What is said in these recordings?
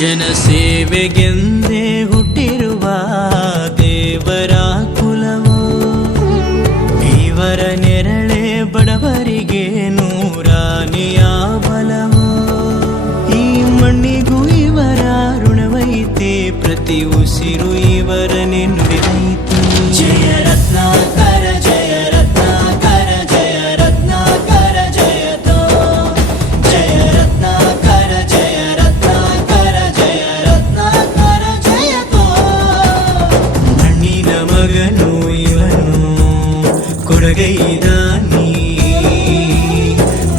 ಜನಸೇವೆಗೆಂದೇ ಹುಟ್ಟಿರುವ ದೇವರ ಕುಲವೋ, ಇವರ ನೆರಳೆ ಬಡವರಿಗೆ ನೂರಾನೆಯ ಬಲವೋ. ಈ ಮಣ್ಣಿಗೂ ಇವರ ಋಣವೈತೆ, ಪ್ರತಿ ಉಸಿರು ಇವರನ್ನೇ ನುಡಿದೈತೆ. ಜಯ ರತ್ನಾಕರ ಜಯ ರತ್ನಾಕರ ಜಯ ರತ್ನಾಕರ ಜಯತೋ, ಜಯ ರತ್ನಾಕರ ಜಯ ರತ್ನಾಕರ ಜಯ ರತ್ನಾಕರ ಜಯತೋ. ಮಣ್ಣಿನ ಮಗನು ಇವನು ಕೊಡಗೈದಾನಿ,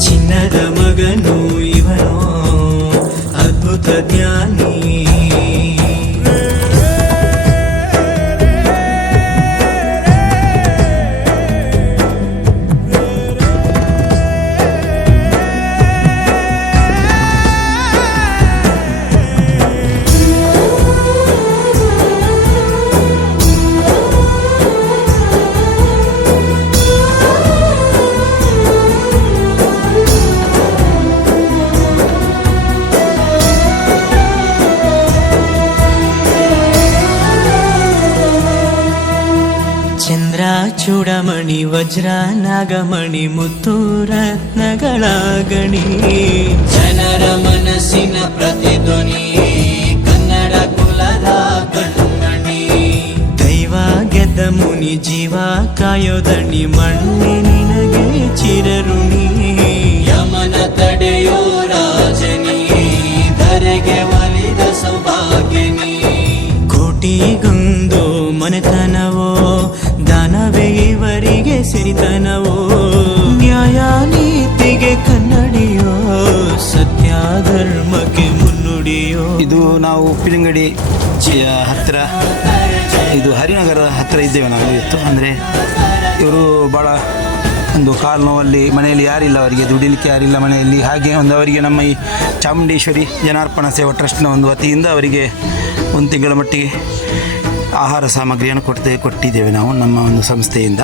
ಚಿನ್ನದ ಮಗನು ಇವನು ಅದ್ಭುತ ಜ್ಞಾನಿ. ಚಂದ್ರ ಚೂಡಮಣಿ ವಜ್ರ ನಾಗಮಣಿ ಮುತ್ತು ರತ್ನಗಳ ಗಣಿ, ಜನರ ಮನಸ್ಸಿನ ಪ್ರತಿಧ್ವನಿ ಕನ್ನಡ ಕುಲದ ಕಣ್ಮಣಿ. ದೈವ ಗೆದ್ದ ಮುನಿ ಜೀವ ಕಾಯೋದಣಿ, ಮಣ್ಣಿ ನಿನಗೆ ಚಿರಋಣಿ. ಯಮನ ತಡೆಯೋ ರಾಜನಿ, ಧರೆಗೆ ಒಲಿದ ಸೌಭಾಗ್ಯನಿ. ಕೋಟಿಗೊಂದು ಮನೆತನವೋ, ದಾನವೇ ಇವರಿಗೆ ಸಿರಿತನವೋ. ನ್ಯಾಯ ನೀತಿಗೆ ಕನ್ನಡಿಯೋ, ಸತ್ಯ ಧರ್ಮಕ್ಕೆ ಮುನ್ನುಡಿಯೋ. ಇದು ನಾವು ಉಪ್ಪಿನಂಗಡಿ ಹತ್ತಿರ, ಇದು ಹರಿನಗರ ಹತ್ತಿರ ಇದ್ದೇವೆ ನಾವು ಇವತ್ತು. ಅಂದರೆ ಇವರು ಭಾಳ ಒಂದು ಕಾಲು ನೋವಲ್ಲಿ, ಮನೆಯಲ್ಲಿ ಯಾರಿಲ್ಲ ಅವರಿಗೆ, ದುಡಿಲಿಕ್ಕೆ ಯಾರಿಲ್ಲ ಮನೆಯಲ್ಲಿ. ಹಾಗೆ ಒಂದು ಅವರಿಗೆ ನಮ್ಮ ಈ ಚಾಮುಂಡೇಶ್ವರಿ ಜನಾರ್ಪಣ ಸೇವಾ ಟ್ರಸ್ಟ್ನ ಒಂದು ವತಿಯಿಂದ ಅವರಿಗೆ 1 ತಿಂಗಳ ಮಟ್ಟಿಗೆ ಆಹಾರ ಸಾಮಗ್ರಿಯನ್ನು ಕೊಟ್ಟಿದ್ದೇವೆ ನಾವು ನಮ್ಮ ಒಂದು ಸಂಸ್ಥೆಯಿಂದ.